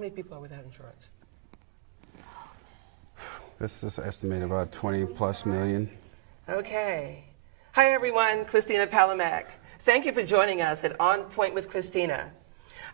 many people are without insurance? This is estimated about 20 plus million. Okay. Hi, everyone. Christina Palamak. Thank you for joining us at On Point with Christina.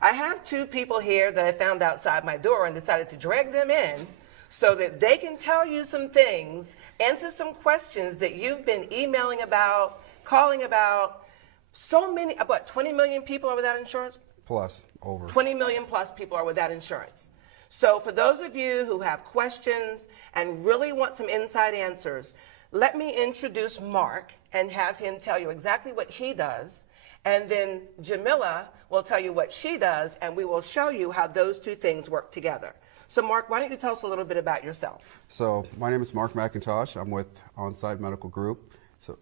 I have two people here that I found outside my door and decided to drag them in so that they can tell you some things, answer some questions that you've been emailing about, calling about. So many, about 20 million people are without insurance? Plus, over. 20 million plus people are without insurance. So for those of you who have questions and really want some inside answers, let me introduce Mark and have him tell you exactly what he does. And then Jamila will tell you what she does, and we will show you how those two things work together. So Mark, why don't you tell us a little bit about yourself? So my name is Mark McIntosh. I'm with Onsite Medical Group. So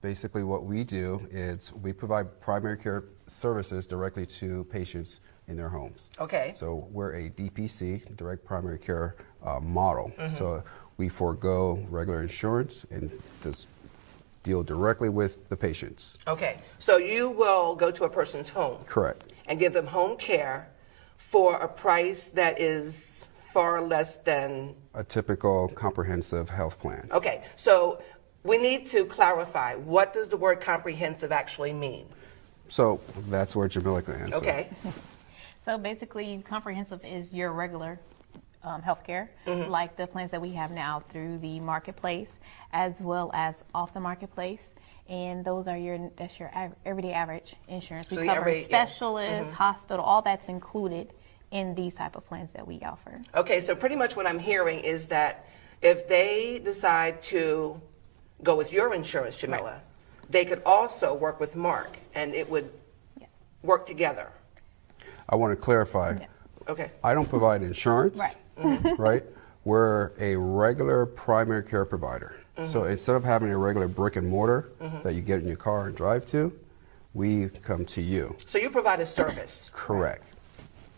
basically what we do is we provide primary care services directly to patients in their homes. Okay. So we're a DPC, direct primary care model. So we forego regular insurance and just deal directly with the patients. Okay. So you will go to a person's home. Correct. And give them home care for a price that is far less than A typical comprehensive health plan. Okay, so we need to clarify, what does the word comprehensive actually mean? So that's where Jamila can answer. Okay, So basically, comprehensive is your regular health care, like the plans that we have now through the marketplace, as well as off the marketplace. And those are that's your everyday average insurance. We So the cover every- yeah. specialists, hospital, all that's included in these type of plans that we offer. okay, so pretty much what I'm hearing is that if they decide to go with your insurance, Jamila, they could also work with Mark, and it would work together. I want to clarify. Yeah. Okay, I don't provide insurance, Right. right? We're a regular primary care provider. So instead of having a regular brick and mortar that you get in your car and drive to, we come to you. so you provide a service. Correct.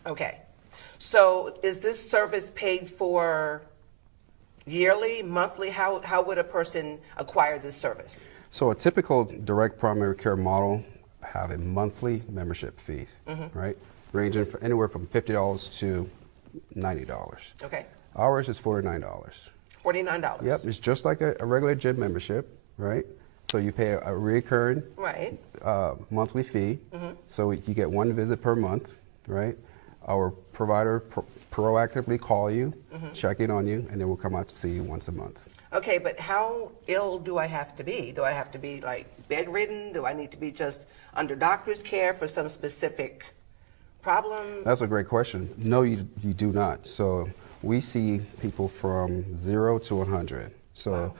Okay, so is this service paid for yearly, monthly? How would a person acquire this service? So a typical direct primary care model have a monthly membership fees, right? Ranging from anywhere from $50 to $90. Okay, Ours is $49. $49. Yep, it's just like a regular gym membership, right? So you pay a recurring Right. monthly fee. So you get one visit per month, right? Our provider proactively call you, check in on you, and then we'll come out to see you once a month. Okay, but how ill do I have to be? Do I have to be like bedridden? Do I need to be just under doctor's care for some specific problem? That's a great question. No, you do not. So we see people from 0 to 100. So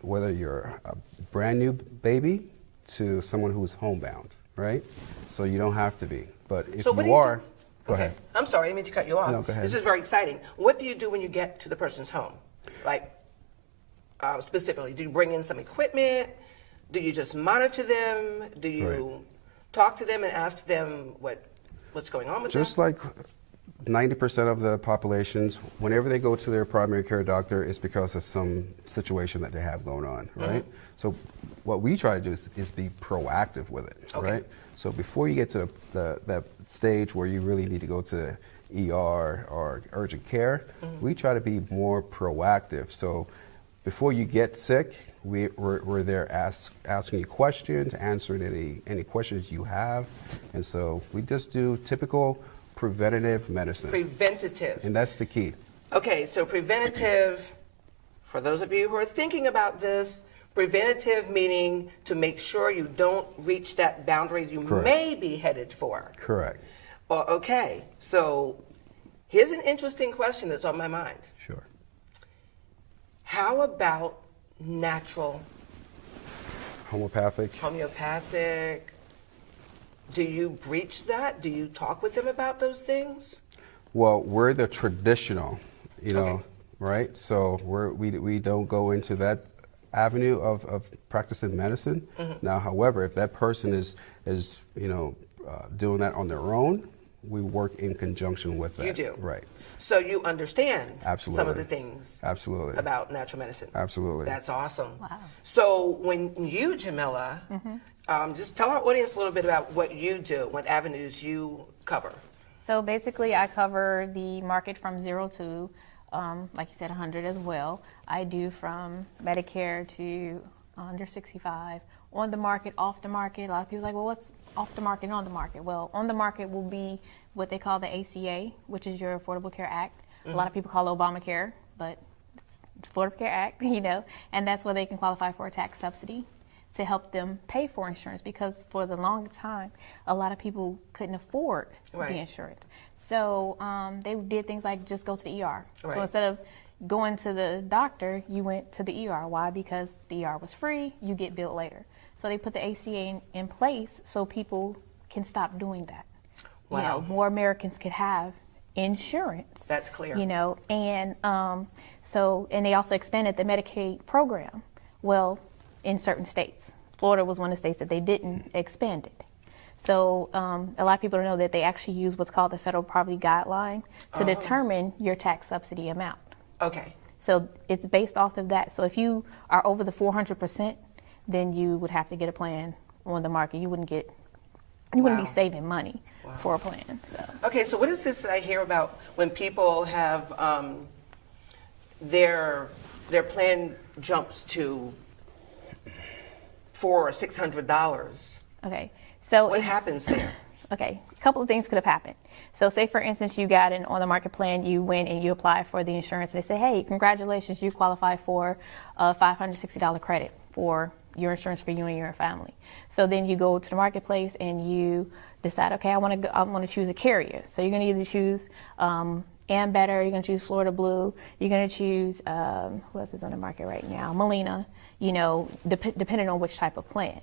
whether you're a brand new baby to someone who's homebound, right? So you don't have to be. But if So what do you you are, do? go Okay, ahead. I'm sorry, I didn't mean to cut you off. No, go ahead. This is very exciting. What do you do when you get to the person's home? Like, specifically, do you bring in some equipment? Do you just monitor them? Do you Right. talk to them and ask them what's going on with Just them? like 90% of the populations, whenever they go to their primary care doctor, it's because of some situation that they have going on, right? So what we try to do is be proactive with it, Okay. right? So before you get to that stage where you really need to go to ER or urgent care, we try to be more proactive. So before you get sick, we're there asking you questions, answering any questions you have. And so we just do typical preventative medicine. Preventative. And that's the key. Okay, so preventative, for those of you who are thinking about this, preventative meaning to make sure you don't reach that boundary you Correct. may be headed for. Correct. Okay, so here's an interesting question that's on my mind. Sure. How about natural, Homeopathic. homeopathic? Do you breach that? Do you talk with them about those things? Well, we're the traditional, you know, Okay. right? So we don't go into that avenue of practicing medicine. Now, however, if that person is doing that on their own, we work in conjunction with that. You do? Right. So you understand some of Absolutely. the things Absolutely. about natural medicine. Absolutely. That's awesome. Wow. So when you, Jamila, just tell our audience a little bit about what you do, what avenues you cover. So basically, I cover the market from 0 to, like you said, 100 as well. I do from Medicare to under 65, on the market, off the market. A lot of people are like, well, what's off the market and on the market? Well, on the market will be what they call the ACA, which is your Affordable Care Act. A lot of people call it Obamacare, but it's Affordable Care Act, you know, and that's where they can qualify for a tax subsidy to help them pay for insurance, because for the longest time, a lot of people couldn't afford the insurance. So they did things like just go to the ER. So instead of going to the doctor, you went to the ER. Why? Because the ER was free, you get billed later. So they put the ACA in place so people can stop doing that. Wow. You know, more Americans could have insurance. That's clear. You know, and and they also expanded the Medicaid program. Well, in certain states. Florida was one of the states that they didn't expand it. So a lot of people don't know that they actually use what's called the Federal Poverty Guideline to determine your tax subsidy amount. Okay. So it's based off of that. So if you are over the 400%, then you would have to get a plan on the market. You wouldn't be saving money for a plan. So. Okay, so what is this I hear about when people have their plan jumps to $400 or $600? Okay, so what happens there? Okay, a couple of things could have happened. So say, for instance, you got an on-the-market plan, you went and you apply for the insurance, and they say, hey, congratulations, you qualify for a $560 credit for your insurance for you and your family. So then you go to the marketplace and you decide, okay, I want to choose a carrier. So you're going to either choose Ambetter, you're going to choose Florida Blue, you're going to choose, who else is on the market right now? Molina, you know, depending on which type of plan.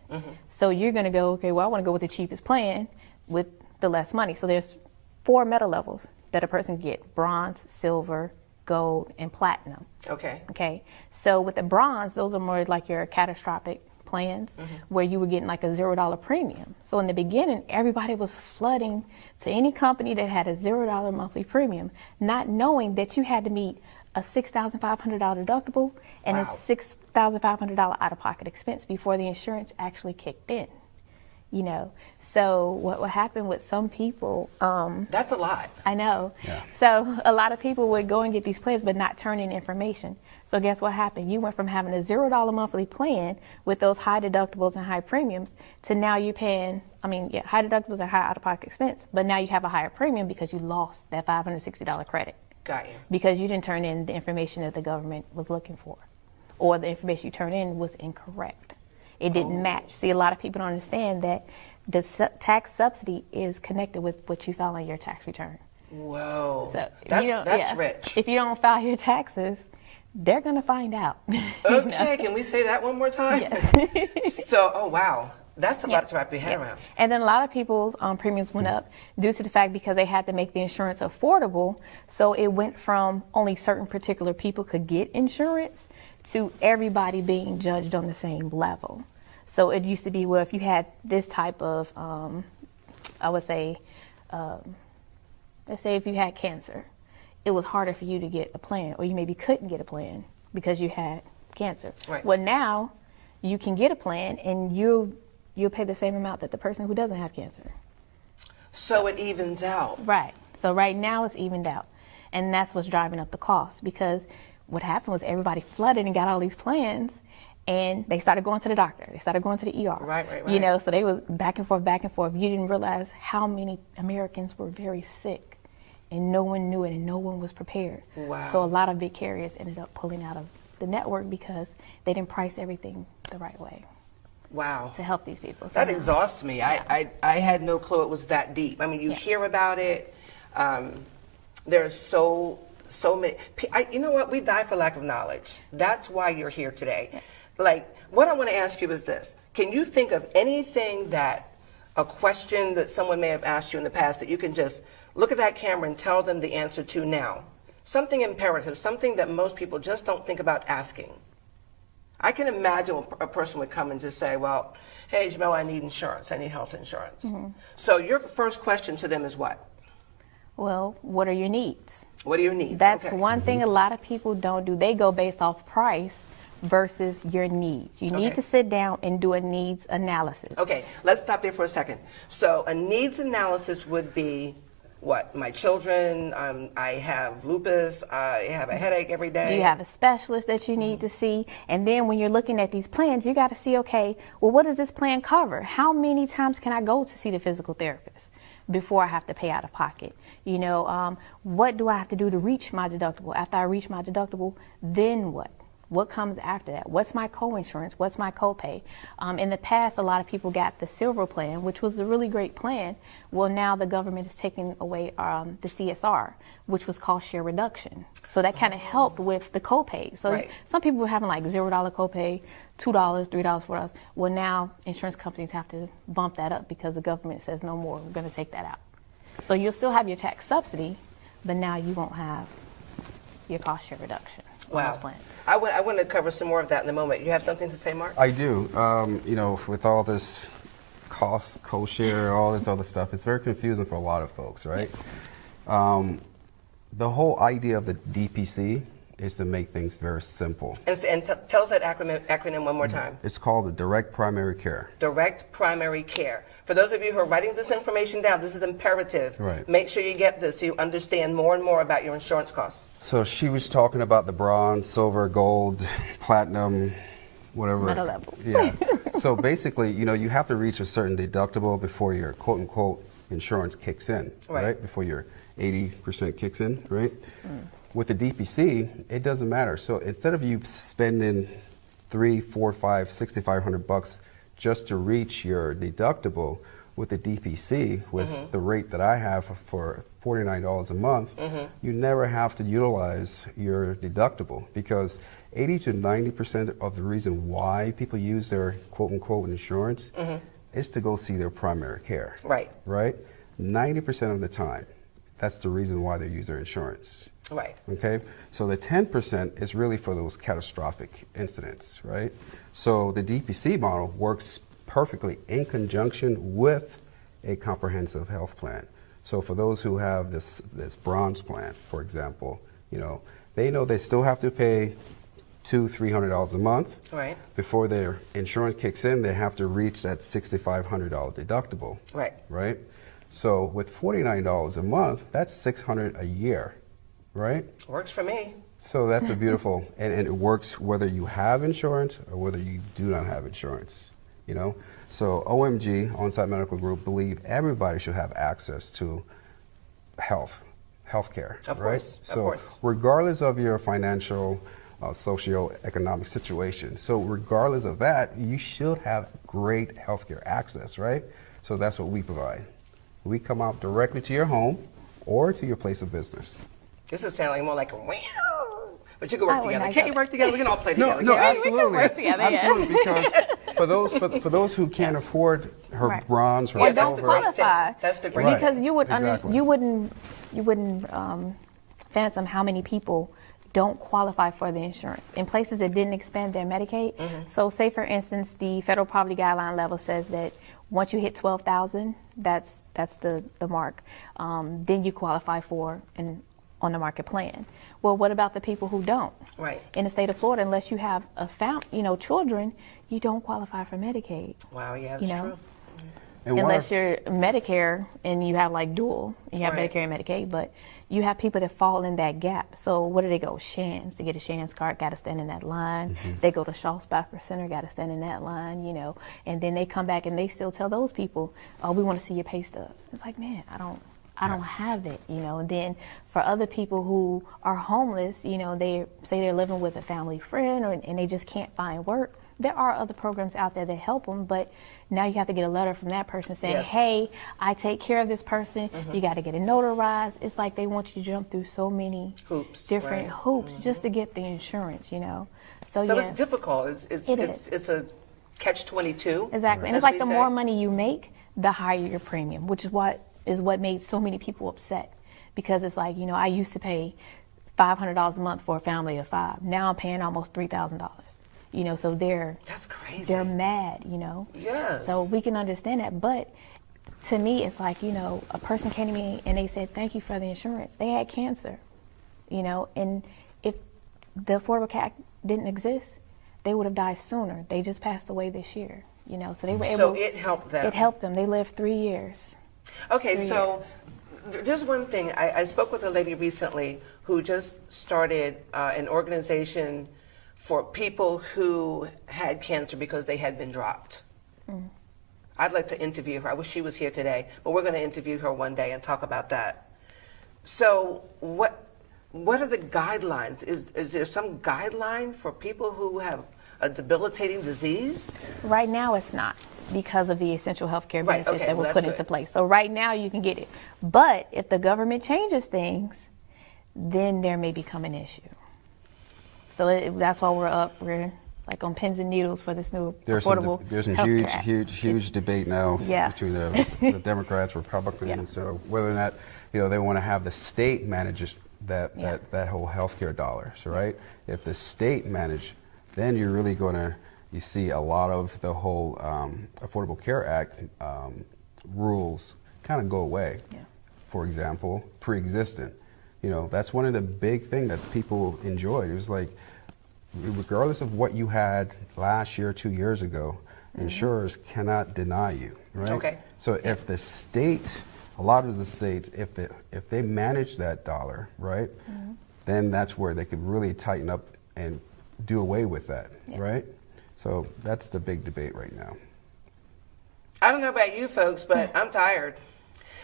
So you're going to go, okay, well, I want to go with the cheapest plan with the less money. So there's 4 meta levels that a person can get: bronze, silver, gold, and platinum. Okay. So with the bronze, those are more like your catastrophic plans where you were getting like a $0 premium. So in the beginning, everybody was flooding to any company that had a $0 monthly premium, not knowing that you had to meet a $6,500 deductible and a $6,500 out-of-pocket expense before the insurance actually kicked in. You know, so what happened with some people? That's a lot. I know. Yeah. So a lot of people would go and get these plans, but not turn in information. So guess what happened? You went from having a $0 monthly plan with those high deductibles and high premiums to now you're paying, high deductibles and high out-of-pocket expense, but now you have a higher premium because you lost that $560 credit. Got you. Because you didn't turn in the information that the government was looking for, or the information you turned in was incorrect. It didn't match. See, a lot of people don't understand that the tax subsidy is connected with what you file on your tax return. Whoa. So that's rich. If you don't file your taxes, they're going to find out. Okay, can we say that one more time? Yes. So, oh, wow. That's a lot to wrap your head around. And then a lot of people's premiums went up due to the fact because they had to make the insurance affordable. So it went from only certain particular people could get insurance to everybody being judged on the same level. So it used to be, well, if you had this type of, I would say, let's say if you had cancer, it was harder for you to get a plan, or you maybe couldn't get a plan because you had cancer. Right. Well, now you can get a plan and you'll pay the same amount that the person who doesn't have cancer. So it evens out. Right. So right now it's evened out. And that's what's driving up the cost, because what happened was everybody flooded and got all these plans, and they started going to the doctor. They started going to the ER. Right. You know, so they was back and forth. You didn't realize how many Americans were very sick, and no one knew it, and no one was prepared. Wow. So a lot of big carriers ended up pulling out of the network because they didn't price everything the right way. Wow. To help these people. So that exhausts me. Yeah. I had no clue it was that deep. I mean, you hear about it. There's so many. You know what? We die for lack of knowledge. That's why you're here today. Yeah. Like, what I want to ask you is this. Can you think of anything a question that someone may have asked you in the past that you can just look at that camera and tell them the answer to now? Something imperative, something that most people just don't think about asking. I can imagine a person would come and just say, well, hey, Jamel, I need insurance. I need health insurance. So your first question to them is what? Well, what are your needs? What are your needs? That's one thing a lot of people don't do. They go based off price versus your needs. You need to sit down and do a needs analysis. Okay, let's stop there for a second. So a needs analysis would be what, my children, I have lupus, I have a headache every day. Do you have a specialist that you need to see? And then when you're looking at these plans, you got to see, okay, well, what does this plan cover? How many times can I go to see the physical therapist before I have to pay out of pocket? You know, what do I have to do to reach my deductible? After I reach my deductible, then what? What comes after that? What's my co-insurance? What's my copay? In the past, a lot of people got the silver plan, which was a really great plan. Well, now the government is taking away the CSR, which was cost share reduction. So that kind of helped with the copay. So some people were having like $0 copay, $2, $3, $4. Well, now insurance companies have to bump that up because the government says no more, we're going to take that out. So you'll still have your tax subsidy, but now you won't have your cost share reduction. Wow. I want to cover some more of that in a moment. You have something to say, Mark? I do. You know, with all this cost, co-share, all this other stuff, it's very confusing for a lot of folks, right? The whole idea of the DPC is to make things very simple. And tell us that acronym one more time. It's called the Direct Primary Care. Direct Primary Care. For those of you who are writing this information down, this is imperative. Right. Make sure you get this so you understand more and more about your insurance costs. So she was talking about the bronze, silver, gold, platinum, whatever. Metal levels. Yeah. So basically, you know, you have to reach a certain deductible before your quote-unquote insurance kicks in, right? Before your 80% kicks in, right? With the DPC, it doesn't matter. So instead of you spending $300, $400, $500, $6,500 just to reach your deductible, with the DPC, with the rate that I have for $49 a month, you never have to utilize your deductible, because 80 to 90% of the reason why people use their quote-unquote insurance is to go see their primary care. Right. Right? 90% of the time, that's the reason why they use their insurance. Right. Okay? So the 10% is really for those catastrophic incidents, right? So the DPC model works perfectly in conjunction with a comprehensive health plan. So for those who have this bronze plan, for example, you know they still have to pay $200, $300 a month. Right. Before their insurance kicks in, they have to reach that $6,500 deductible. Right. Right? So with $49 a month, that's $600 a year, right? Works for me. So that's a beautiful, and it works whether you have insurance or whether you do not have insurance, you know? So OMG, On-Site Medical Group, believe everybody should have access to healthcare, Of right? course, so of course. regardless of your financial, socioeconomic situation, so regardless of that, you should have great healthcare access, right? So that's what we provide. We come out directly to your home or to your place of business. This is sounding more like a wow. But you can work together. like Can't you work together? We can all play together. No, can't we? absolutely. work together, yes. Absolutely, because for those who can't afford her bronze, her Or Yeah, that's don't the silver, great thing. qualify. That's the great Right. Because you would Exactly. you wouldn't fathom how many people don't qualify for the insurance in places that didn't expand their Medicaid. So say for instance, the federal poverty guideline level says that once you hit 12,000, that's the mark. Then you qualify for an on the market plan. Well, what about the people who don't? Right. In the state of Florida, unless you have children, you don't qualify for Medicaid. Wow, yeah, that's true. and one Unless of- you're Medicare and you have like dual, you have Right. Medicare and Medicaid, but you have people that fall in that gap. So where do they go? Shands. To get a Shands card, got to stand in that line. They go to Shaw-Spacker Center, got to stand in that line, and then they come back and they still tell those people, oh, we want to see your pay stubs. It's like, man, I don't have it, And then for other people who are homeless, they say they're living with a family friend and they just can't find work. There are other programs out there that help them, but now you have to get a letter from that person saying, Yes. hey, I take care of this person. You got to get it notarized. It's like they want you to jump through so many different right. hoops just to get the insurance, So So yeah, it's difficult. It's a catch-22. exactly. And as it's like we the say. more money you make, the higher your premium, which is what made so many people upset. Because it's like, I used to pay $500 a month for a family of 5. Now I'm paying almost $3,000. So That's crazy. they're mad, Yes. So we can understand that. But to me, it's like, a person came to me and they said, thank you for the insurance. They had cancer, and if the Affordable Care Act didn't exist, they would have died sooner. They just passed away this year, So they were able. So it helped them. It helped them. They lived 3 years. Okay, so There's one thing. I spoke with a lady recently who just started an organization for people who had cancer because they had been dropped. I'd like to interview her. I wish she was here today, but we're going to interview her one day and talk about that. So what are the guidelines? Is there some guideline for people who have a debilitating disease? Right now it's not, because of the essential healthcare Right, benefits okay, that well, were that's put into good. place. So right now you can get it. But if the government changes things, then there may become an issue. So that's why we're like on pins and needles for this new affordable There's some healthcare act. huge debate now Yeah. between the Democrats, Republicans, Yeah. so whether or not they want to have the state manage that whole healthcare dollars, right? If the state manage, then you're really you see a lot of the whole Affordable Care Act rules kind of go away. Yeah. For example, pre-existent. That's one of the big things that people enjoyed. It was like, regardless of what you had last year, 2 years ago, insurers cannot deny you, right? Okay. So if the state, a lot of the states, if they manage that dollar, right, then that's where they could really tighten up and do away with that, right? So that's the big debate right now. I don't know about you folks, but I'm tired.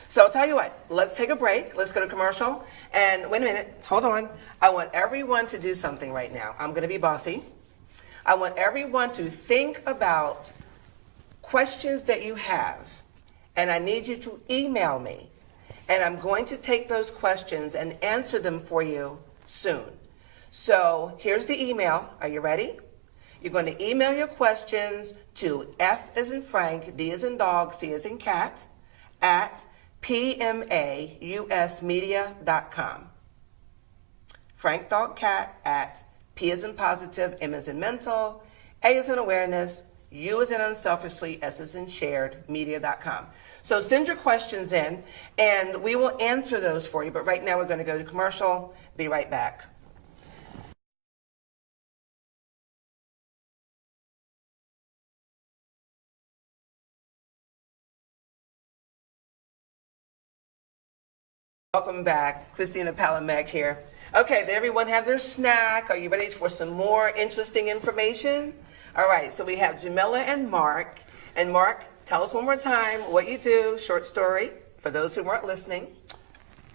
So I'll tell you what, let's take a break. Let's go to commercial. And wait a minute, hold on. I want everyone to do something right now. I'm going to be bossy. I want everyone to think about questions that you have, and I need you to email me. And I'm going to take those questions and answer them for you soon. So here's the email. Are you ready? You're going to email your questions to F as in Frank, D as in dog, C as in cat, at pmausmedia.com. Frank Dog Cat at P as in positive, M as in mental, A as in awareness, U as in unselfishly, S as in shared, media.com. So send your questions in, and we will answer those for you. But right now we're going to go to commercial. Be right back. Welcome back. Christina Palamek here. Okay, did everyone have their snack? Are you ready for some more interesting information? All right, so we have Jamila and Mark. And Mark, tell us one more time what you do, short story, for those who weren't listening.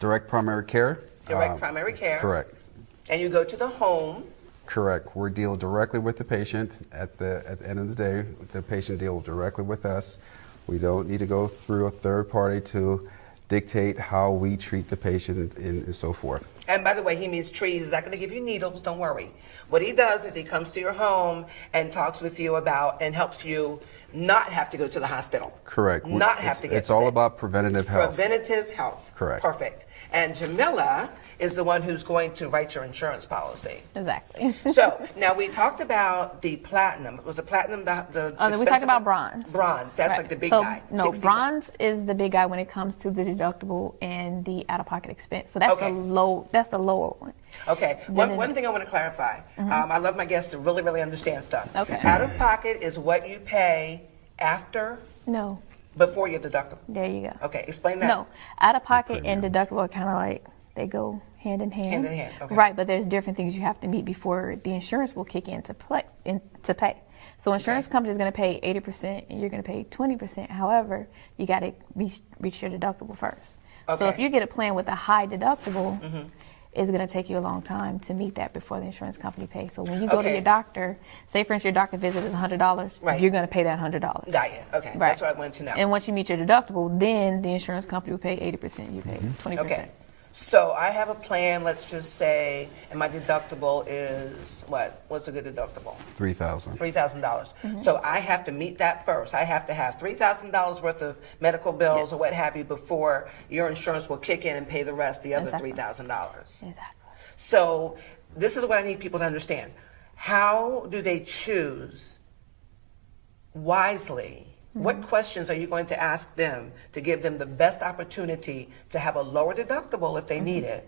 Direct primary care. Direct primary care. Correct. And you go to the home. Correct. We deal directly with the patient. At the end of the day, the patient deals directly with us. We don't need to go through a third party to dictate how we treat the patient and so forth. And by the way, he means trees. He's not going to give you needles. Don't worry. What he does is he comes to your home and talks with you about and helps you not have to go to the hospital. Correct. Not have to get It's sick. all about preventative health. Preventative health. Correct. Perfect. And Jamila is the one who's going to write your insurance policy. Exactly. So now we talked about the platinum. Was it platinum the We expensive talked about one? bronze. Bronze. That's Right. like the big so, guy. No, 60. bronze is the big guy when it comes to the deductible and the out-of-pocket expense. So that's Okay. That's the lower one. Okay. Then One thing I want to clarify. I love my guests to really understand stuff. Okay. Out of pocket is what you pay after, No, before your deductible. there you go. Okay. Explain that. No, out-of-pocket and deductible are kind of like, they go hand in hand. Hand in hand, okay. Right, but there's different things you have to meet before the insurance will kick in to pay. So insurance company is going to pay 80% and you're going to pay 20%. However, you got to reach your deductible first. So Okay. if you get a plan with a high deductible, it's going to take you a long time to meet that before the insurance company pays. So when you go to Okay. your doctor, say for instance your doctor visit is $100, Right. you're going to pay that $100. Got you. Okay. Right. That's what I wanted to know. And once you meet your deductible, then the insurance company will pay 80%, you pay 20%. Okay. So I have a plan, let's just say, and my deductible is what? What's a good deductible? $3,000. $3,000. So I have to meet that first. I have to have $3,000 worth of medical bills Yes. or what have you before your insurance will kick in and pay the rest, the other Exactly. $3,000. Exactly. So this is what I need people to understand. How do they choose wisely? What questions are you going to ask them to give them the best opportunity to have a lower deductible if they need it?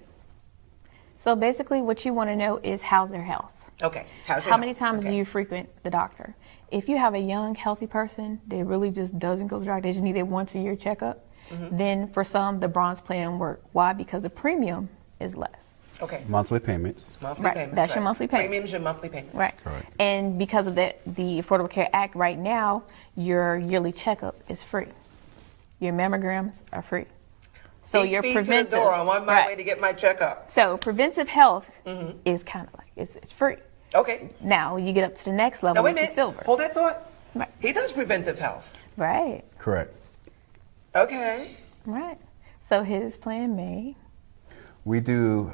So basically what you want to know is how's their health. Okay. How's your How many health? times Okay. do you frequent the doctor? If you have a young, healthy person that really just doesn't go to the doctor, they just need a once-a-year checkup, Then for some, the bronze plan work. Why? Because the premium is less. Okay. Monthly payments. Monthly Right, payments. that's your monthly payment. Premium's your monthly payment. Right. Correct. And because of that, the Affordable Care Act right now, your yearly checkup is free. Your mammograms are free. So your feet preventive. to the door. I'm on my right. way to get my checkup. So preventive health is kind of like it's free. Okay. Now you get up to the next level, Now wait a which minute. is silver. Hold that thought. Right. He does preventive health. Right. Correct. Okay. Right. So his plan may We do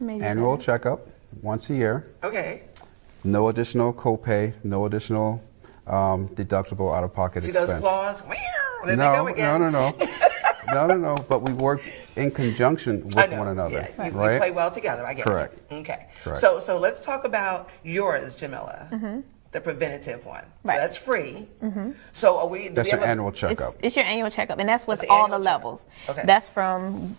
maybe annual better. checkup once a year. Okay. No additional copay, no additional deductible out-of-pocket See expense. those claws? There they No, go again. no. But we work in conjunction I with know. one another, Yeah, you right? play well together. I get Correct. it. Okay. Correct. So let's talk about yours, Jamila. The preventative one. Right. So that's free. So are we? Do That's we your have annual checkup. It's your annual checkup, and that's with That's the all the annual checkup. levels. Okay. That's from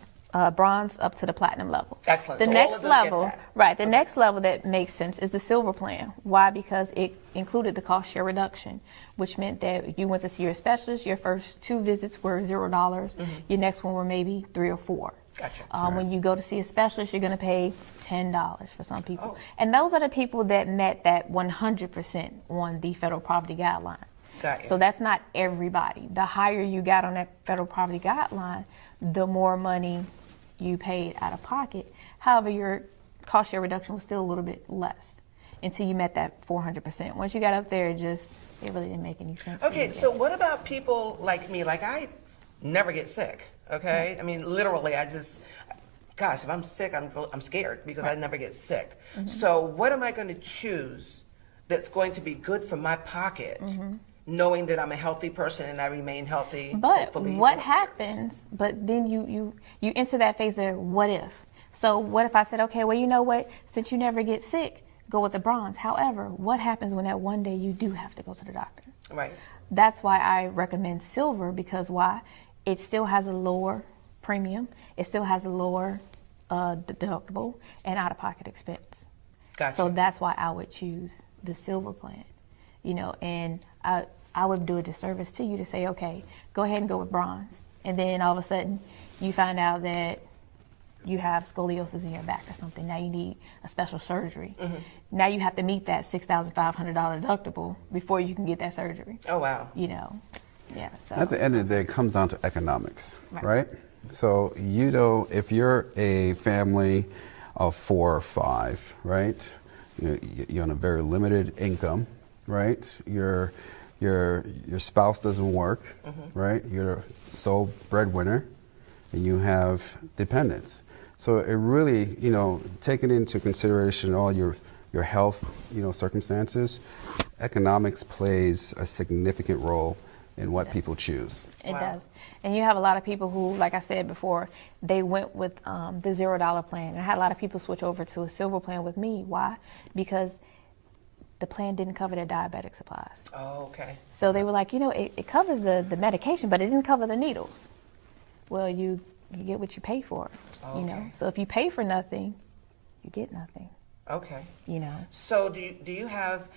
bronze up to the platinum level. Excellent. The So all next of those get level, that. right? The next level that makes sense is the silver plan. Why? Because it included the cost share reduction, which meant that you went to see your specialist. Your first 2 visits were $0. Your next one were maybe 3 or 4. Gotcha. When you go to see a specialist, you're going to pay $10 for some people. Oh. And those are the people that met that 100% on the federal poverty guideline. Got you. So that's not everybody. The higher you got on that federal poverty guideline, the more money you paid out of pocket. However, your cost share reduction was still a little bit less until you met that 400%. Once you got up there, it really didn't make any sense. Okay. So what about people like me? Like I never get sick. Okay. I mean, literally, gosh, if I'm sick, I'm scared because I never get sick. So what am I going to choose that's going to be good for my pocket? Knowing that I'm a healthy person and I remain healthy. But hopefully what for years. happens, but then you enter that phase of what if. So what if I said, okay, well, you know what, since you never get sick, go with the bronze. However, what happens when that one day you do have to go to the doctor? Right. That's why I recommend silver, because why? It still has a lower premium. It still has a lower deductible and out-of-pocket expense. Gotcha. So that's why I would choose the silver plan. And I would do a disservice to you to say, okay, go ahead and go with bronze. And then all of a sudden you find out that you have scoliosis in your back or something. Now you need a special surgery. Now you have to meet that $6,500 deductible before you can get that surgery. Oh, wow. Yeah. So At the end of the day, it comes down to economics, Right. right? So, if you're a family of 4 or 5, right? You're on a very limited income, right? Your spouse doesn't work, right? You're a sole breadwinner, and you have dependents. So it really, taking into consideration all your health, circumstances, economics plays a significant role in what people choose. It Wow. does. And you have a lot of people who, like I said before, they went with the $0 plan. And I had a lot of people switch over to a silver plan with me. Why? Because the plan didn't cover their diabetic supplies. Oh, okay. So they were like, it covers the medication, but it didn't cover the needles. Well, you get what you pay for, Okay. So if you pay for nothing, you get nothing, Okay. So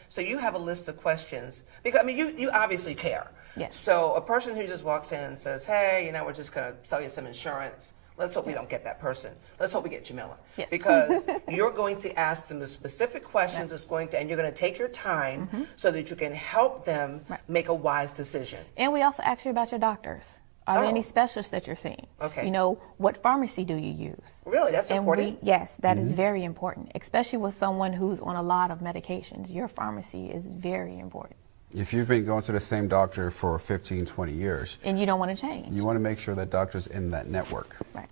So you have a list of questions because you obviously care. Yes. So a person who just walks in and says, "Hey, we're just going to sell you some insurance." Let's hope we don't get that person. Let's hope we get Jamila. Yes. Because you're going to ask them the specific questions. And you're going to take your time so that you can help them make a wise decision. And we also ask you about your doctors. Are there any specialists that you're seeing? Okay. What pharmacy do you use? Really, that's important. Yes, that is very important, especially with someone who's on a lot of medications. Your pharmacy is very important. If you've been going to the same doctor for 15, 20 years, And you don't want to change. you want to make sure that doctor's in that network. Right.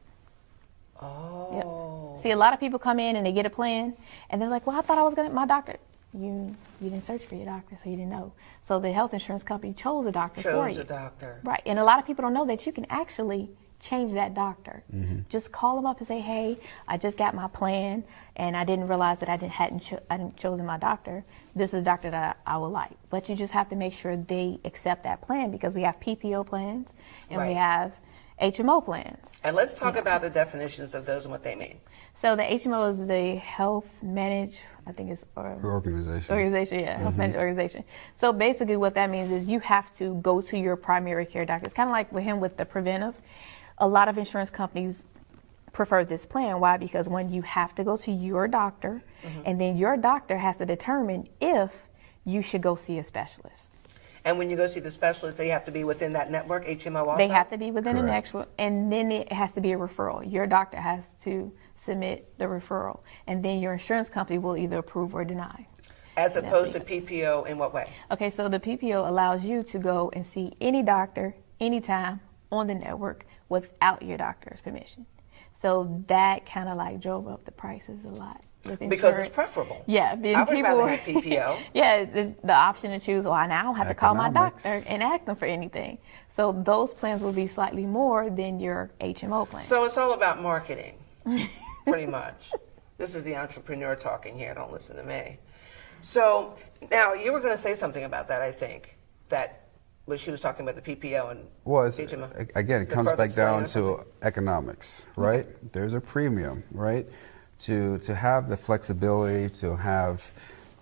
Oh. Yep. See, a lot of people come in and they get a plan, and they're like, well, I thought I was going to, my doctor. You didn't search for your doctor, so you didn't know. So the health insurance company chose a doctor for you. Chose a doctor. Right. And a lot of people don't know that you can actually change that doctor. Just call them up and say, hey, I just got my plan, and I didn't realize that I hadn't chosen my doctor. This is a doctor that I would like. But you just have to make sure they accept that plan, because we have PPO plans and we Right. have HMO plans. And let's talk about the definitions of those and what they mean. So the HMO is the Health Managed, I think it's Organization. Yeah, Health Managed Organization. So basically what that means is you have to go to your primary care doctor. It's kind of like with him with the preventive. A lot of insurance companies prefer this plan. Why? Because when you have to go to your doctor, and then your doctor has to determine if you should go see a specialist. And when you go see the specialist, they have to be within that network, HMO also? They have to be within Correct. an actual, and then it has to be a referral. Your doctor has to submit the referral, and then your insurance company will either approve or deny. As opposed to PPO in what way? Okay, so the PPO allows you to go and see any doctor, anytime on the network without your doctor's permission. So that kind of like drove up the prices a lot with insurance. Because it's preferable. Yeah, I would people, rather have PPO. yeah, the option to choose, well, now I don't have to call my Economics. doctor and ask them for anything. So those plans will be slightly more than your HMO plan. So it's all about marketing, pretty much. This is the entrepreneur talking here. Don't listen to me. So now you were going to say something about that, I think, that when she was talking about the PPO and HMO. Again, it The comes further back down explain or to economics, right? There's a premium, right? To have the flexibility, to have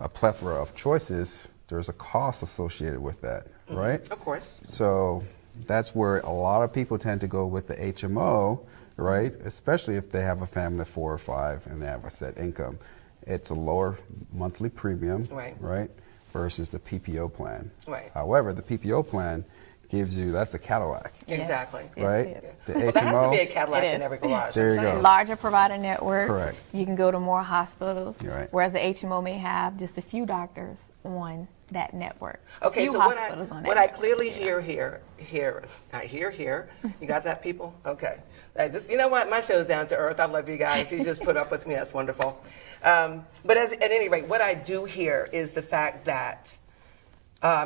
a plethora of choices, there's a cost associated with that, right? Of course. So that's where a lot of people tend to go with the HMO, right? Especially if they have a family of 4 or 5 and they have a set income. It's a lower monthly premium, right? Versus the PPO plan. Right. However, the PPO plan gives you, that's the Cadillac, Exactly. Yes, right? it is. The Well, there has to be a HMO, Cadillac It in is. every garage. There I'm you saying. go. Larger provider network. Correct. You can go to more hospitals. You're right. Whereas the HMO may have just a few doctors on that network. Okay, Few so hospitals on that what I network. clearly hear here, you got that, people? Okay. You know what? My show's down to earth. I love you guys. You just put up with me. That's wonderful. But at any rate, what I do hear is the fact that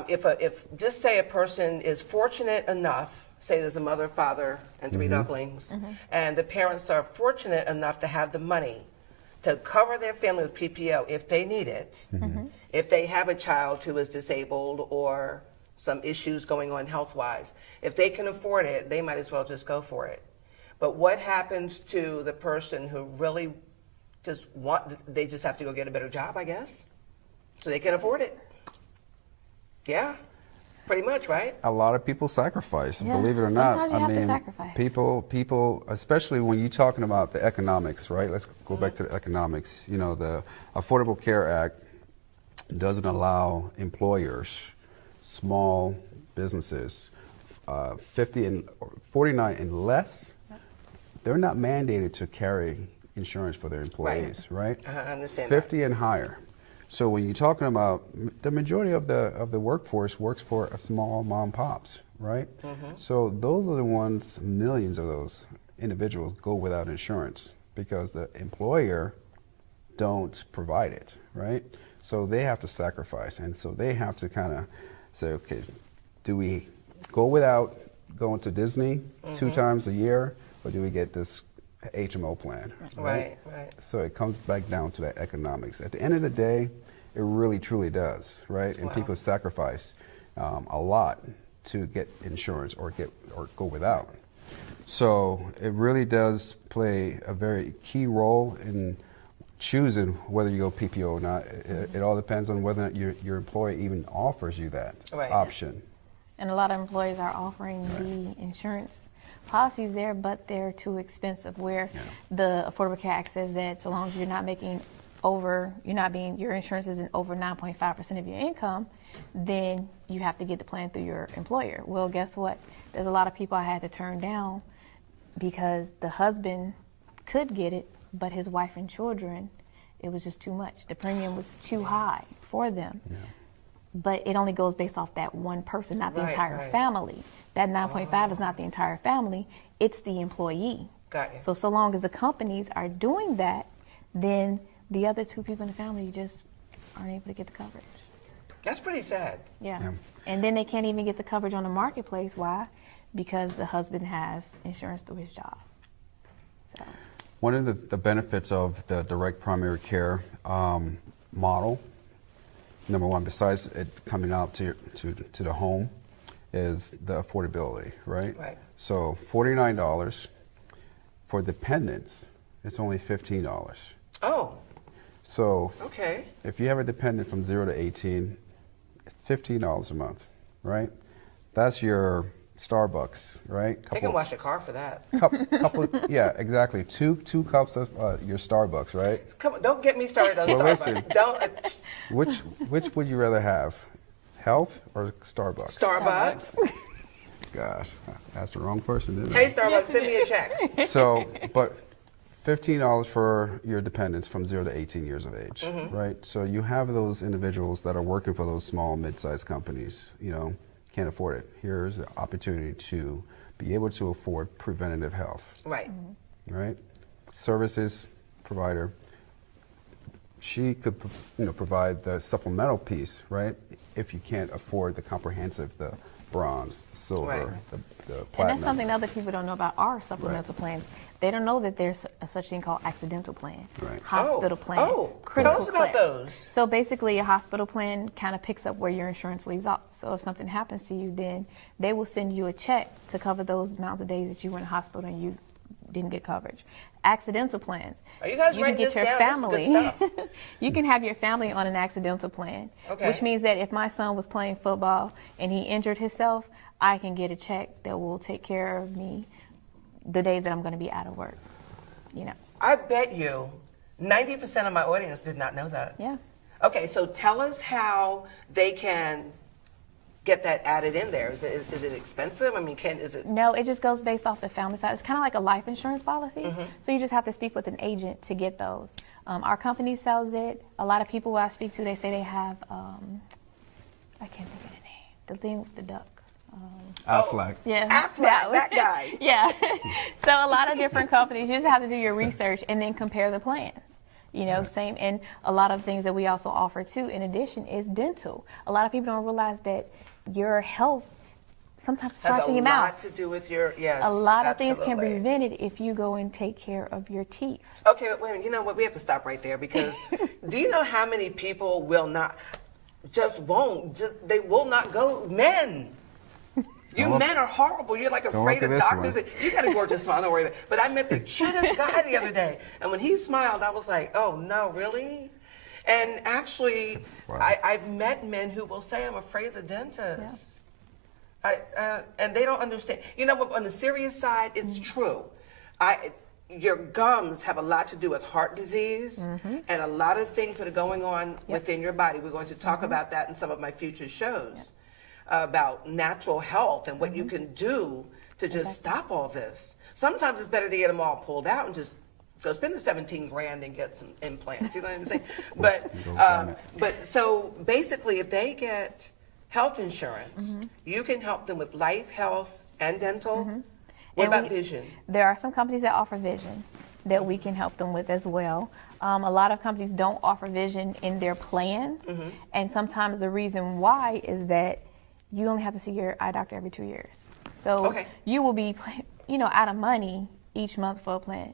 if just say a person is fortunate enough, say there's a mother, father, and 3 ducklings, and the parents are fortunate enough to have the money to cover their family with PPO if they need it, if they have a child who is disabled or some issues going on health-wise, if they can afford it, they might as well just go for it. But what happens to the person who really they just have to go get a better job, I guess, so they can afford it? Yeah, pretty much, right? a lot of people sacrifice, Yeah, believe it or not. sometimes you have to sacrifice. People, especially when you're talking about the economics, right? Let's go back to the economics. You know, the Affordable Care Act doesn't allow employers, small businesses, 49 and less, they're not mandated to carry insurance for their employees, right? I understand 50 and higher. So when you're talking about the majority of the workforce works for a small mom and pops, right? So those are the ones, millions of those individuals go without insurance because the employer don't provide it, right? So they have to sacrifice, and so they have to kind of say, okay, do we go without going to Disney 2 times a year, or do we get this HMO plan? Right. So it comes back down to that economics. At the end of the day, it really truly does, right? And Wow. people sacrifice a lot to get insurance or go without. So it really does play a very key role in choosing whether you go PPO or not. It all depends on whether or not your employer even offers you that option. And a lot of employers are offering the insurance policies there, but they're too expensive. Where the Affordable Care Act says that so long as you're not making your insurance isn't over 9.5% of your income, then you have to get the plan through your employer. Well, guess what? There's a lot of people I had to turn down because the husband could get it, but his wife and children, it was just too much. The premium was too high for them. Yeah. But it only goes based off that one person, not the entire family. That 9.5 is not the entire family, it's the employee. Got you. So long as the companies are doing that, then the other 2 people in the family just aren't able to get the coverage. That's pretty sad. Yeah. And then they can't even get the coverage on the marketplace. Why? Because the husband has insurance through his job. So. One of the benefits of the direct primary care model, number one, besides it coming out to the home, is the affordability, right? Right. So $49 for dependents, it's only $15. Oh, So okay. if you have a dependent from 0 to 18, it's $15 a month, right? That's your Starbucks, right? They can wash your car for that. Couple, yeah, exactly. Two cups of your Starbucks, right? Come on, don't get me started on Well, Starbucks. listen. Don't Which would you rather have, health or Starbucks? Starbucks. Gosh, I asked the wrong person, didn't Hey I? Starbucks, send me a check. So, but $15 for your dependents from 0 to 18 years of age, right? So you have those individuals that are working for those small, mid-sized companies, you know, can't afford it. Here's the opportunity to be able to afford preventative health, Right. right? Services provider, she could, you know, provide the supplemental piece, right? If you can't afford the comprehensive, the bronze, the silver, Right. the And platinum. that's something other people don't know about our supplemental plans. They don't know that there's a such thing called accidental plan, Right. hospital plan, Oh, critical tell us about plan. those. So basically, a hospital plan kind of picks up where your insurance leaves off. So if something happens to you, then they will send you a check to cover those amounts of days that you were in the hospital and you didn't get coverage. Accidental plans. Are you guys can writing get this your down? family. This is good stuff. You can have your family on an accidental plan, Okay. which means that if my son was playing football and he injured himself, I can get a check that will take care of me the days that I'm going to be out of work. You know. I bet you 90% of my audience did not know that. Yeah. Okay, so tell us how they can get that added in there. Is it expensive? I mean, is it? No, it just goes based off the family side. It's kind of like a life insurance policy. Mm-hmm. So you just have to speak with an agent to get those. Our company sells it. A lot of people I speak to, they say they have, I can't think of the name, the thing with the duck. Aflac. Yeah, Aflac, that guy. Yeah. So a lot of different companies, you just have to do your research and then compare the plans. You know, same. And a lot of things that we also offer too, in addition, is dental. A lot of people don't realize that your health sometimes starts in your mouth. Has a lot to do with your, yes. A lot of things can be absolutely. prevented if you go and take care of your teeth. Okay, but wait a minute. You know what? We have to stop right there because do you know how many people will not, they will not go? Men. You men are horrible. You're like Don't afraid look of at this doctors. one. You got a gorgeous smile, don't worry about it. But I met the cutest guy the other day. And when he smiled, I was like, oh, no, really? And actually, Wow. I've met men who will say, I'm afraid of the dentist. And they don't understand. You know, but on the serious side, it's true. Your gums have a lot to do with heart disease and a lot of things that are going on within your body. We're going to talk about that in some of my future shows. About natural health and what you can do to just stop all this. Sometimes it's better to get them all pulled out and just go spend the 17 grand and get some implants. You know what I'm saying? But so basically, if they get health insurance, you can help them with life, health, and dental. What And about vision? There are some companies that offer vision that we can help them with as well. A lot of companies don't offer vision in their plans, and sometimes the reason why is that you only have to see your eye doctor every 2 years. So you will be, you know, out of money each month for a plan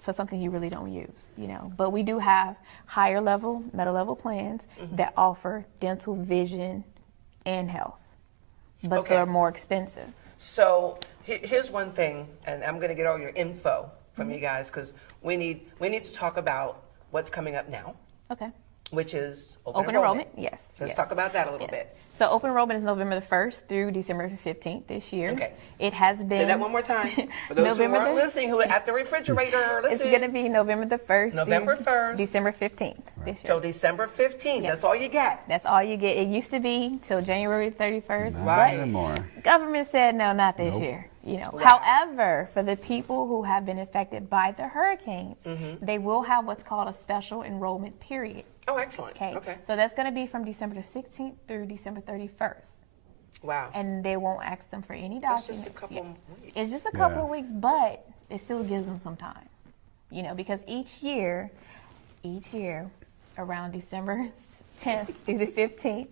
for something you really don't use, you know. But we do have higher level, meta level plans that offer dental, vision, and health, but they're more expensive. So here's one thing, and I'm going to get all your info from you guys because we need to talk about what's coming up now. Okay. Which is Open enrollment, yes. Let's talk about that a little bit. So open enrollment is November the 1st through December 15th this year. Okay. It has been... Say that one more time. For those who weren't listening, who are at the refrigerator, listen. It's going to be November the 1st November through 1st. December 15th this year. Till December 15th. Yes. That's all you get. That's all you get. It used to be till January 31st. Not anymore. Government said no, not this year. You know. Wow. However, for the people who have been affected by the hurricanes, they will have what's called a special enrollment period. Oh, excellent. Okay. So that's going to be from December the 16th through December 31st. Wow. And they won't ask them for any That's documents. just a couple weeks. It's just a couple of weeks, but it still gives them some time. You know, because each year, around December 10th through the 15th,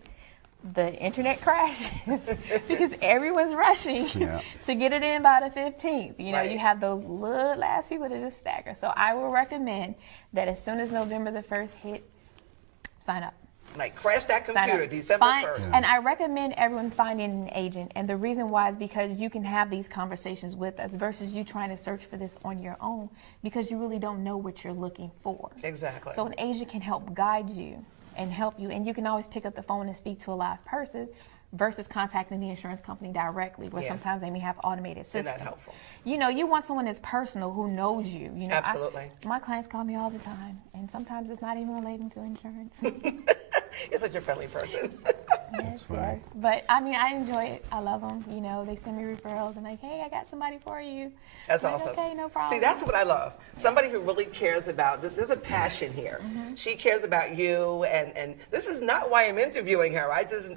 the internet crashes because everyone's rushing to get it in by the 15th. You know, you have those little last people that just stagger. So I will recommend that as soon as November the 1st hit, sign up. Like crash that Sign computer up. December 1st. And I recommend everyone finding an agent. And the reason why is because you can have these conversations with us versus you trying to search for this on your own because you really don't know what you're looking for. Exactly. So an agent can help guide you and help you. And you can always pick up the phone and speak to a live person versus contacting the insurance company directly, where sometimes they may have automated systems. Isn't that helpful? You know, you want someone that's personal who knows you. You know, Absolutely. my clients call me all the time, and sometimes it's not even relating to insurance. You're such a friendly person. Yes. But I mean, I enjoy it. I love them. You know, they send me referrals and like, hey, I got somebody for you. That's I'm awesome. like, okay, no problem. See, that's what I love. Somebody who really cares about, there's a passion here. She cares about you, and this is not why I'm interviewing her. I just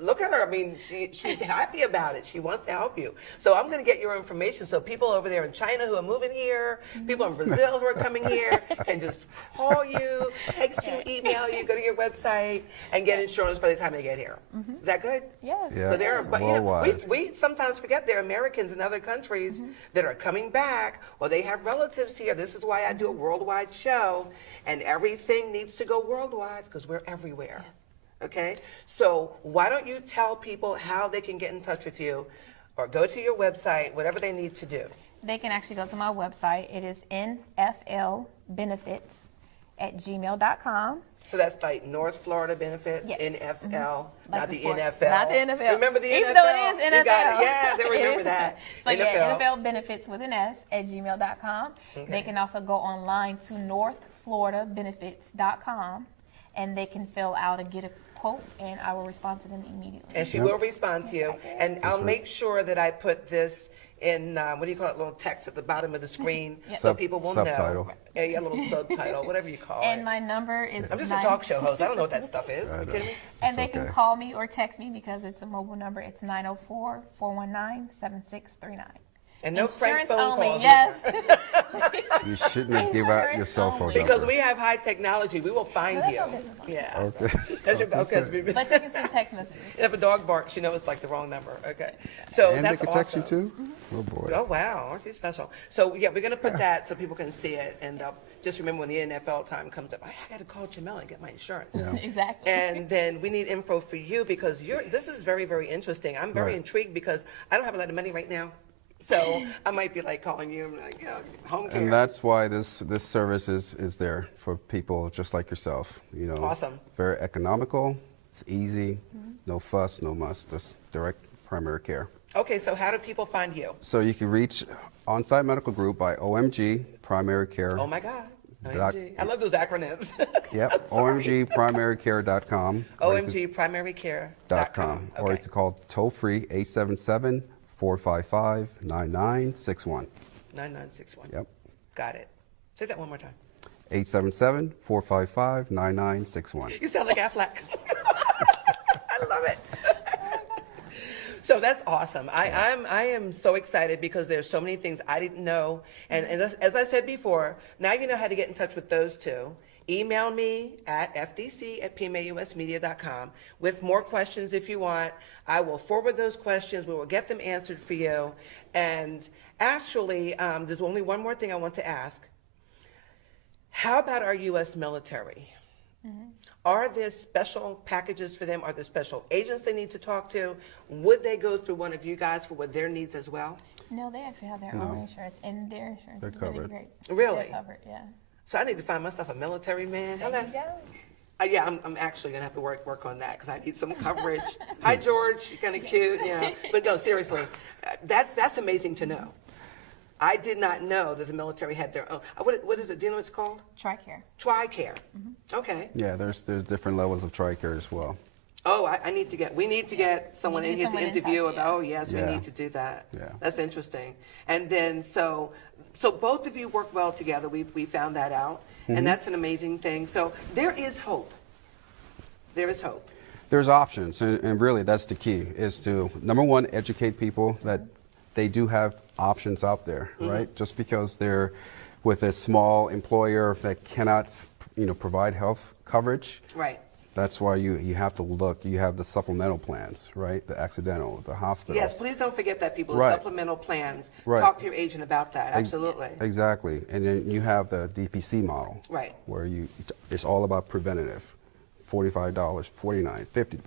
look at her. I mean, she's happy about it. She wants to help you. So I'm going to get your information so people over there in China who are moving here, people in Brazil who are coming here, can just call you, text you, email you, go to your website, and get insurance by the time they get here. Is that good? Yes. Yeah. So there are, but you know, Worldwide. we sometimes forget there are Americans in other countries that are coming back, or they have relatives here. This is why I do a worldwide show, and everything needs to go worldwide because we're everywhere. Yes. Okay? So why don't you tell people how they can get in touch with you, or go to your website, whatever they need to do. They can actually go to my website. It is nflbenefits@gmail.com. So that's like North Florida Benefits, Yes. NFL, Like not the the sport. NFL. Not the NFL. Remember the Even NFL? though it is You got NFL. it. Yeah, they remember It that. So yeah, NFL Benefits with an S @gmail.com. Okay. They can also go online to northfloridabenefits.com, and they can fill out and get a quote, and I will respond to them immediately. And she will respond to you. And I'll make sure that I put this in, what do you call it, little text at the bottom of the screen so people will Subtitle. know. Yeah, a little subtitle, whatever you call And it. my number is I'm just a talk show host. I don't know what that stuff is. I You know. kidding me? And they It's can okay. call me or text me because it's a mobile number. It's 904-419-7639. And no prank Insurance phone only, calls. yes. You shouldn't give out your cell phone Because number. we have high technology, we will find That's you. no business. Yeah. Okay. That's your, okay. But you can send text messages. If a dog barks, you know it's like the wrong number. Okay. So And they that's can awesome. text you too? Oh boy. Oh wow, aren't you special? So yeah, we're gonna put that so people can see it, and just remember when the NFL time comes up, I got to call Jamel and get my insurance. Yeah. Exactly. And then we need info for you because this is very, very interesting. I'm very Right. intrigued because I don't have a lot of money right now. So I might be like calling you and like, home care. And that's why this service is there for people just like yourself. You know, Awesome. Very economical. It's easy. No fuss, no muss. Just direct primary care. Okay, so how do people find you? So you can reach On-Site Medical Group by OMG Primary Care. Oh my God. Doc- OMG. I love those acronyms. Yep. Sorry. OMGprimarycare.com. OMGprimarycare.com. Or you can call toll free 877-455-9961. 9961. Yep. Got it. Say that one more time. 877-455-9961. You sound like Affleck. I love it. So that's awesome. I am so excited because there's so many things I didn't know. And as I said before, now you know how to get in touch with those two. Email me at fdc@pmausmedia.com with more questions if you want. I will forward those questions. We will get them answered for you. And actually, there's only one more thing I want to ask. How about our U.S. military? Are there special packages for them? Are there special agents they need to talk to? Would they go through one of you guys for what their needs as well? No, they actually have their own insurance, and their insurance They're is really covered. great. Really? They're covered, yeah. So I need to find myself a military man. Hello. There you go. Yeah, I'm actually gonna have to work on that because I need some coverage. Hi, George. You're kind of cute. Yeah, but no, seriously, that's amazing to know. I did not know that the military had their own. What is it? Do you know what it's called? TRICARE. TRICARE. Okay. Yeah, there's different levels of TRICARE as well. Oh, we need to get someone We in need here to someone interview inside, about, oh yes, we Yeah. need to do that. Yeah. That's interesting. And then, so both of you work well together. We found that out. And that's an amazing thing. So there is hope. There is hope. There's options, and really that's the key, is to, number one, educate people that they do have options out there, right? Just because they're with a small employer that cannot, provide health coverage, Right. that's why you have to look. You have the supplemental plans, right? The accidental, the hospitals. Yes, please don't forget that, people. Right. Supplemental plans. Right. Talk to your agent about that. Absolutely. Exactly. And then you have the DPC model. Right. Where it's all about preventative. $45, $49, $50.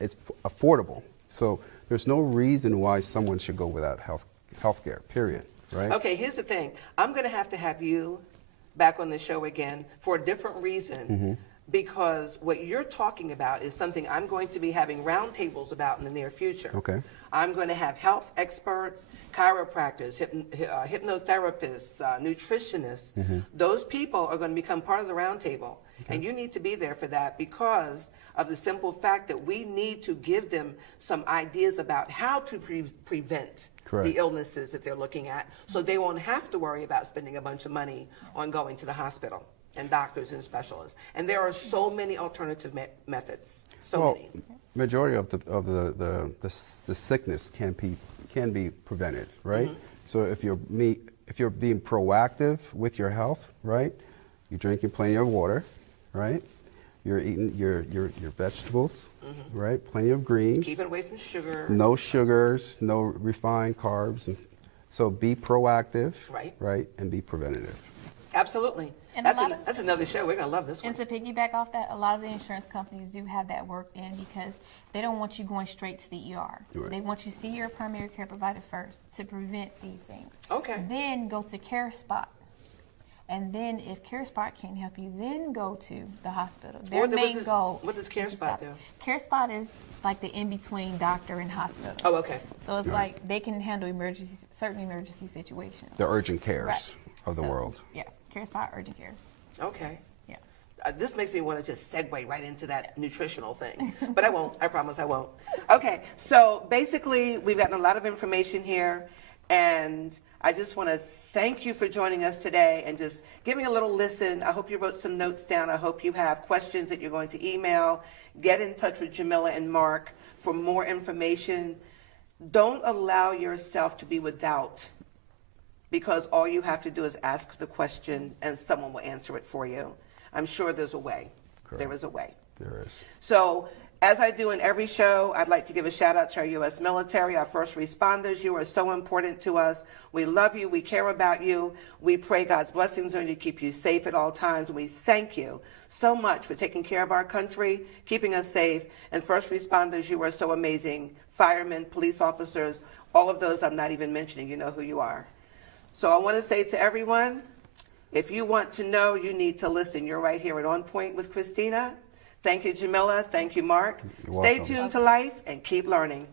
It's affordable. So there's no reason why someone should go without health care, period, right? Okay, here's the thing. I'm going to have you back on the show again for a different reason, because what you're talking about is something I'm going to be having roundtables about in the near future. Okay. I'm going to have health experts, chiropractors, hypnotherapists, nutritionists. Those people are going to become part of the roundtable. And you need to be there for that because of the simple fact that we need to give them some ideas about how to prevent the illnesses that they're looking at, so they won't have to worry about spending a bunch of money on going to the hospital and doctors and specialists. And there are so many alternative methods. So many. Majority of the sickness can be prevented, right? So if you're being proactive with your health, right? You're drinking plenty of water, right? You're eating your vegetables, right? Plenty of greens. Keep it away from sugar. No sugars, no refined carbs. And so be proactive, right? And be preventative. Absolutely. And that's another show. We're going to love this one. And to piggyback off that, a lot of the insurance companies do have that worked in because they don't want you going straight to the ER. Right. They want you to see your primary care provider first to prevent these things. Okay. Then go to Care Spot. And then if Care Spot can't help you, then go to the hospital. Their main goal. What does Care Spot do? Care Spot is like the in-between doctor and hospital. Oh, okay. So it's like they can handle certain emergency situations. The urgent cares of the world. Yeah, Care Spot, urgent care. Okay. Yeah. This makes me want to just segue right into that nutritional thing. But I won't. I promise I won't. Okay, so basically we've gotten a lot of information here, and I just want to thank you for joining us today and just giving a little listen. I hope you wrote some notes down. I hope you have questions that you're going to email. Get in touch with Jamila and Mark for more information. Don't allow yourself to be without, because all you have to do is ask the question and someone will answer it for you. I'm sure there's a way. Correct. There is a way. There is. So, as I do in every show, I'd like to give a shout out to our U.S. military, our first responders. You are so important to us. We love you. We care about you. We pray God's blessings on you, keep you safe at all times. And we thank you so much for taking care of our country, keeping us safe. And first responders, you are so amazing. Firemen, police officers, all of those I'm not even mentioning. You know who you are. So I want to say to everyone, if you want to know, you need to listen. You're right here at On Point with Christina. Thank you, Jamila. Thank you, Mark. You're Stay welcome. tuned to life and keep learning.